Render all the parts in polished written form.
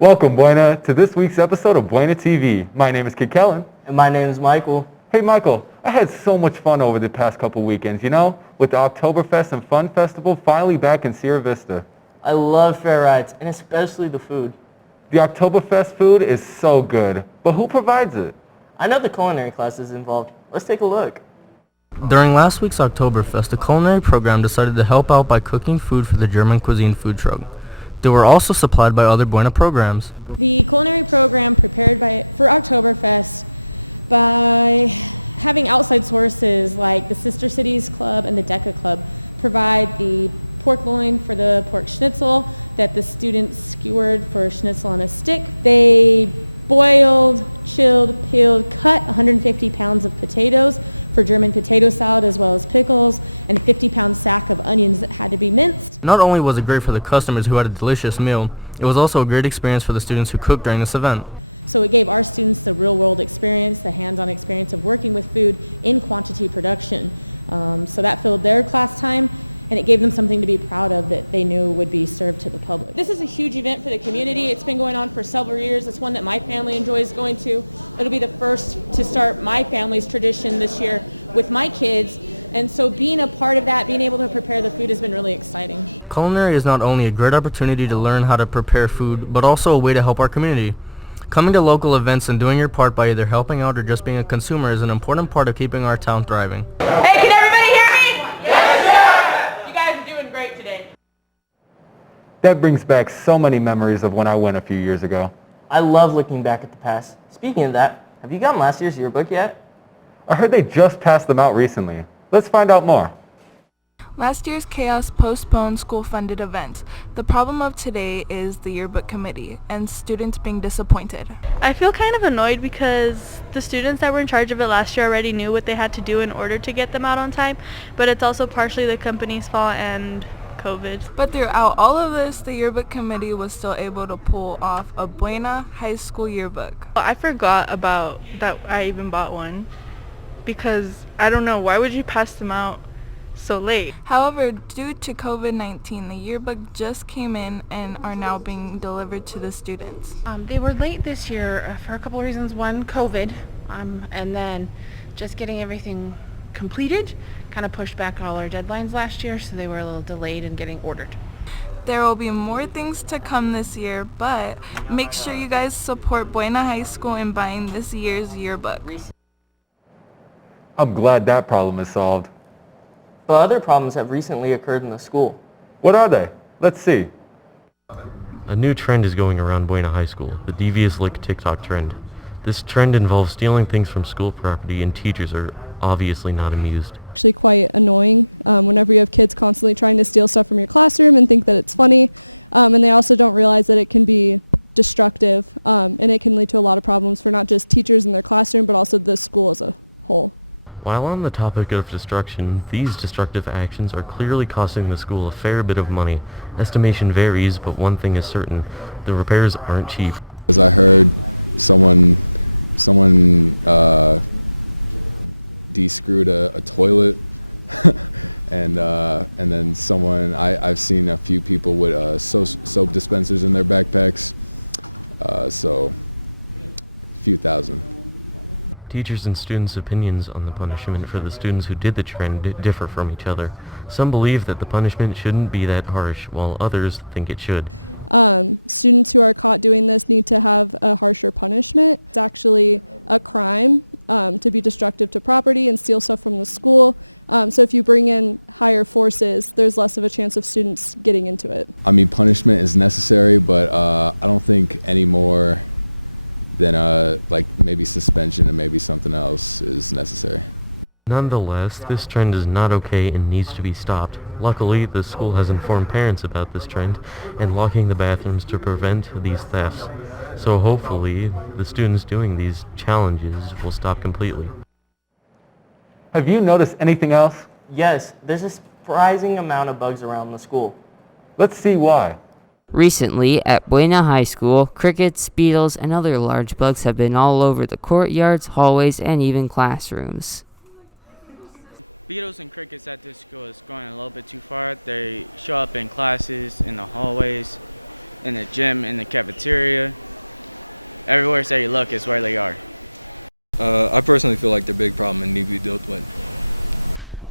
Welcome, Buena, to this week's episode of Buena TV. My name is Kellen. And my name is Michael. Hey, Michael, I had so much fun over the past couple weekends, with the Oktoberfest and Fun Festival finally back in Sierra Vista. I love fair rides, and especially the food. The Oktoberfest food is so good, but who provides it? I know the culinary class is involved. Let's take a look. During last week's Oktoberfest, the culinary program decided to help out by cooking food for the German cuisine food truck. They were also supplied by other Buena programs. Not only was it great for the customers who had a delicious meal, it was also a great experience for the students who cooked during this event. Culinary is not only a great opportunity to learn how to prepare food, but also a way to help our community. Coming to local events and doing your part by either helping out or just being a consumer is an important part of keeping our town thriving. Hey, can everybody hear me? Yes, sir! You guys are doing great today. That brings back so many memories of when I went a few years ago. I love looking back at the past. Speaking of that, have you gotten last year's yearbook yet? I heard they just passed them out recently. Let's find out more. Last year's chaos postponed school-funded events. The problem of today is the yearbook committee and students being disappointed. I feel kind of annoyed because the students that were in charge of it last year already knew what they had to do in order to get them out on time, but it's also partially the company's fault and COVID. But throughout all of this, the yearbook committee was still able to pull off a Buena High School yearbook. I forgot about that I even bought one because I don't know, why would you pass them out so late? However, due to COVID-19, the yearbook just came in and are now being delivered to the students. They were late this year for a couple of reasons. One, COVID, and then just getting everything completed kind of pushed back all our deadlines last year, so they were a little delayed in getting ordered. There will be more things to come this year, but make sure you guys support Buena High School in buying this year's yearbook. I'm glad that problem is solved. But other problems have recently occurred in the school. What are they? Let's see. A new trend is going around Buena High School, the Devious Lick TikTok trend. This trend involves stealing things from school property, and teachers are obviously not amused. Actually quite annoying. Whenever your kids constantly trying to steal stuff from your classroom and think that it's funny, and they also don't realize that it can be destructive, and it can lead to a lot of problems for not just teachers in the classroom, but also the school as a whole. While on the topic of destruction, these destructive actions are clearly costing the school a fair bit of money. Estimation varies, but one thing is certain, the repairs aren't cheap. Teachers and students' opinions on the punishment for the students who did the trend differ from each other. Some believe that the punishment shouldn't be that harsh, while others think it should. Students who are caught doing this need to have harsher punishment. It's actually a crime. It can be destructive to property and steal stuff from the school. So if you bring in higher forces, there's also a chance of students getting into it. I mean, punishment is necessary, but I don't think any more Nonetheless, this trend is not okay and needs to be stopped. Luckily, the school has informed parents about this trend and locking the bathrooms to prevent these thefts. So hopefully, the students doing these challenges will stop completely. Have you noticed anything else? Yes, there's a surprising amount of bugs around the school. Let's see why. Recently, at Buena High School, crickets, beetles, and other large bugs have been all over the courtyards, hallways, and even classrooms.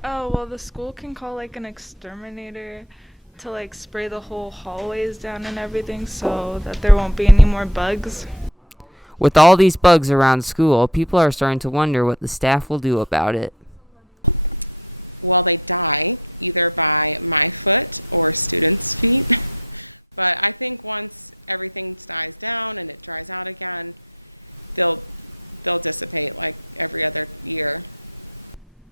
Oh, well, the school can call like an exterminator to like spray the whole hallways down and everything so that there won't be any more bugs. With all these bugs around school, people are starting to wonder what the staff will do about it.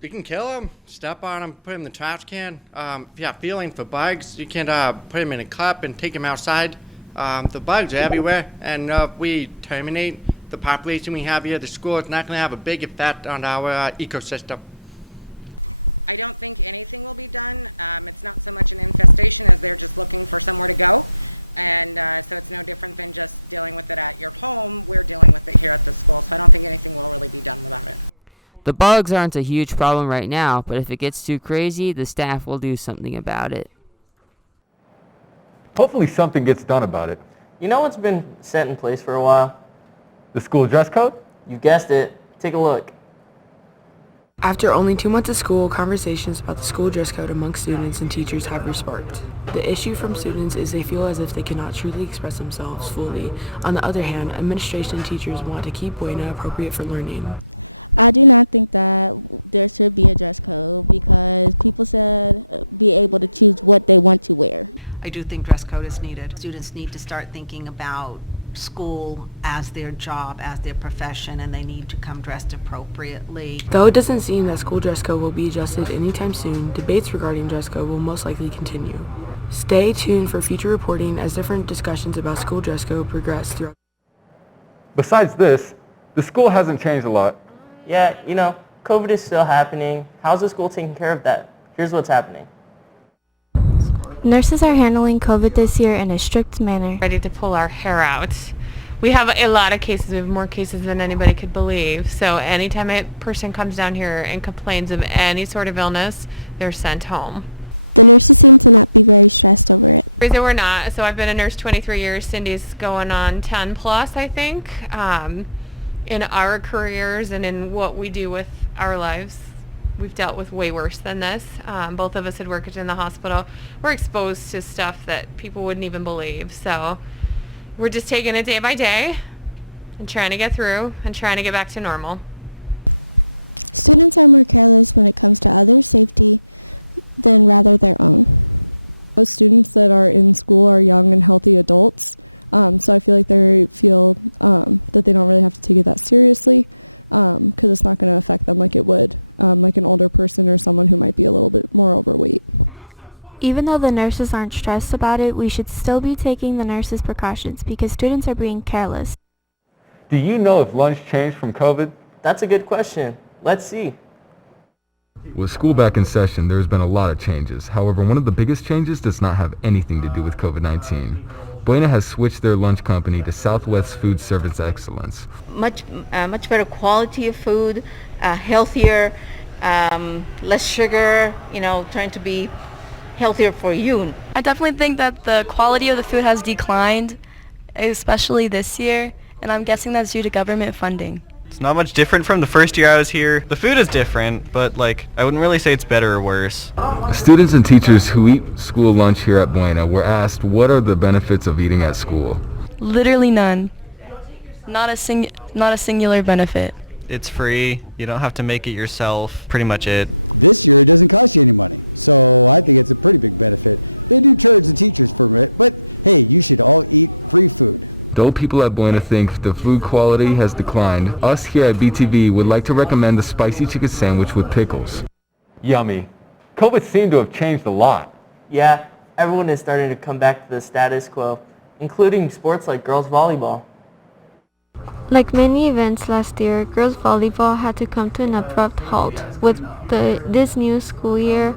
You can kill them, step on them, put them in the trash can. If you have feeling for bugs, you can put them in a cup and take them outside. The bugs are everywhere, and if we terminate the population we have here, the school is not going to have a big effect on our ecosystem. The bugs aren't a huge problem right now, but if it gets too crazy, the staff will do something about it. Hopefully something gets done about it. You know what's been set in place for a while? The school dress code? You guessed it. Take a look. After only 2 months of school, conversations about the school dress code amongst students and teachers have resparked. The issue from students is they feel as if they cannot truly express themselves fully. On the other hand, administration and teachers want to keep Buena appropriate for learning. I do think dress code is needed. Students need to start thinking about school as their job, as their profession, and they need to come dressed appropriately. Though it doesn't seem that school dress code will be adjusted anytime soon, debates regarding dress code will most likely continue. Stay tuned for future reporting as different discussions about school dress code progress throughout. Besides this, the school hasn't changed a lot. Yeah, you know, COVID is still happening. How's the school taking care of that? Here's what's happening. Nurses are handling COVID this year in a strict manner. Ready to pull our hair out. We have a lot of cases. We have more cases than anybody could believe. So anytime a person comes down here and complains of any sort of illness, they're sent home. Reason we're not. So I've been a nurse 23 years. Cindy's going on 10 plus, I think. In our careers and in what we do with our lives, we've dealt with way worse than this. Both of us had worked in the hospital. We're exposed to stuff that people wouldn't even believe. So we're just taking it day by day and trying to get through and trying to get back to normal. Even though the nurses aren't stressed about it, we should still be taking the nurses' precautions because students are being careless. Do you know if lunch changed from COVID? That's a good question. Let's see. With school back in session, there's been a lot of changes. However, one of the biggest changes does not have anything to do with COVID-19. Buena has switched their lunch company to Southwest Food Service Excellence. Much better quality of food, healthier, less sugar, trying to be healthier for you. I definitely think that the quality of the food has declined, especially this year, and I'm guessing that's due to government funding. It's not much different from the first year I was here. The food is different, but I wouldn't really say it's better or worse. Students and teachers who eat school lunch here at Buena were asked what are the benefits of eating at school. Literally none. Not a singular benefit. It's free. You don't have to make it yourself. Pretty much it. Though people at Buena think the food quality has declined, us here at BTV would like to recommend the spicy chicken sandwich with pickles. Yummy. COVID seemed to have changed a lot. Yeah, everyone is starting to come back to the status quo, including sports like girls volleyball. Like many events last year, girls volleyball had to come to an abrupt halt. With this new school year,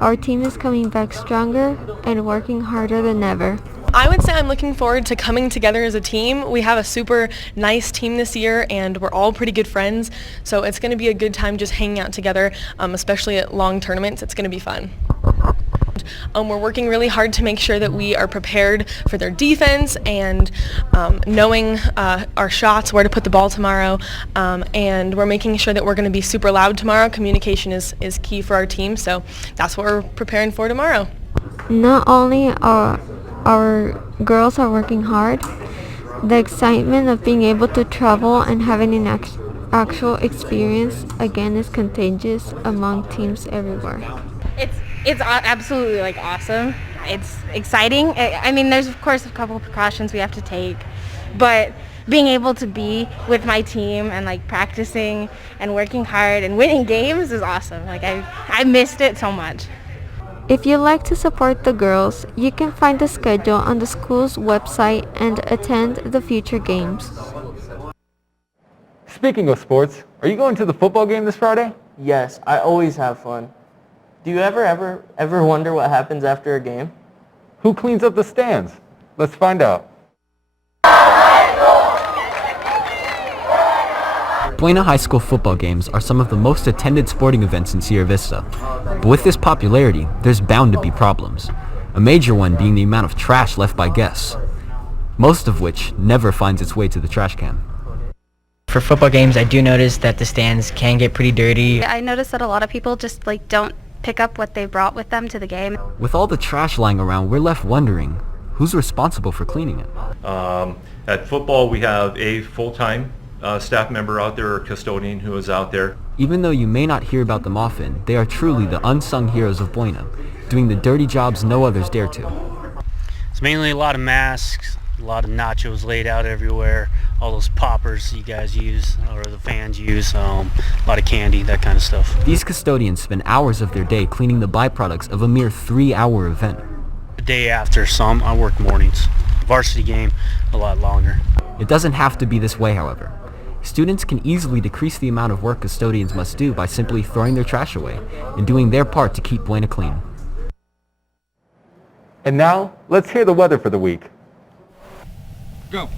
our team is coming back stronger and working harder than ever. I would say I'm looking forward to coming together as a team. We have a super nice team this year and we're all pretty good friends, so it's going to be a good time just hanging out together, especially at long tournaments. It's going to be fun. and we're working really hard to make sure that we are prepared for their defense and knowing our shots, where to put the ball tomorrow, and we're making sure that we're going to be super loud tomorrow. Communication is key for our team, so that's what we're preparing for tomorrow. Not only are our girls are working hard, the excitement of being able to travel and having an actual experience again is contagious among teams everywhere. It's absolutely like awesome. It's exciting. I mean, there's of course a couple of precautions we have to take, but being able to be with my team and like practicing and working hard and winning games is awesome. Like I missed it so much. If you'd like to support the girls, you can find the schedule on the school's website and attend the future games. Speaking of sports, are you going to the football game this Friday? Yes, I always have fun. Do you ever wonder what happens after a game? Who cleans up the stands? Let's find out. Buena High School football games are some of the most attended sporting events in Sierra Vista. But with this popularity, there's bound to be problems. A major one being the amount of trash left by guests, most of which never finds its way to the trash can. For football games, I do notice that the stands can get pretty dirty. I noticed that a lot of people just like don't pick up what they brought with them to the game. With all the trash lying around, we're left wondering, who's responsible for cleaning it? At football, we have a full-time staff member out there, or custodian, who is out there. Even though you may not hear about them often, they are truly the unsung heroes of Buena, doing the dirty jobs no others dare to. It's mainly a lot of masks, a lot of nachos laid out everywhere, all those poppers you guys use, or the fans use, a lot of candy, that kind of stuff. These custodians spend hours of their day cleaning the byproducts of a mere 3-hour event. The day after, some I work mornings. Varsity game, a lot longer. It doesn't have to be this way, however. Students can easily decrease the amount of work custodians must do by simply throwing their trash away and doing their part to keep Buena clean. And now, let's hear the weather for the week. Go.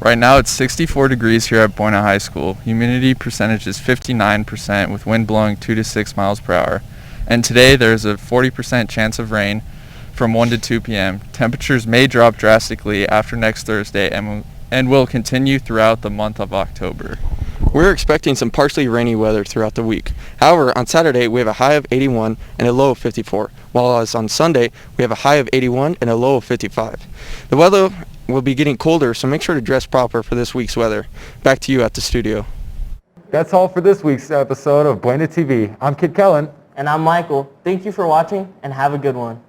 Right now it's 64 degrees here at Buena High School. Humidity percentage is 59% with wind blowing 2 to 6 miles per hour. And today there's a 40% chance of rain from 1 to 2 p.m. Temperatures may drop drastically after next Thursday and will continue throughout the month of October. We're expecting some partially rainy weather throughout the week. However, on Saturday we have a high of 81 and a low of 54, while as on Sunday we have a high of 81 and a low of 55. The weather will be getting colder, so make sure to dress proper for this week's weather. Back to you at the studio. That's all for this week's episode of Buena TV. I'm Kid Kellen. And I'm Michael. Thank you for watching and have a good one.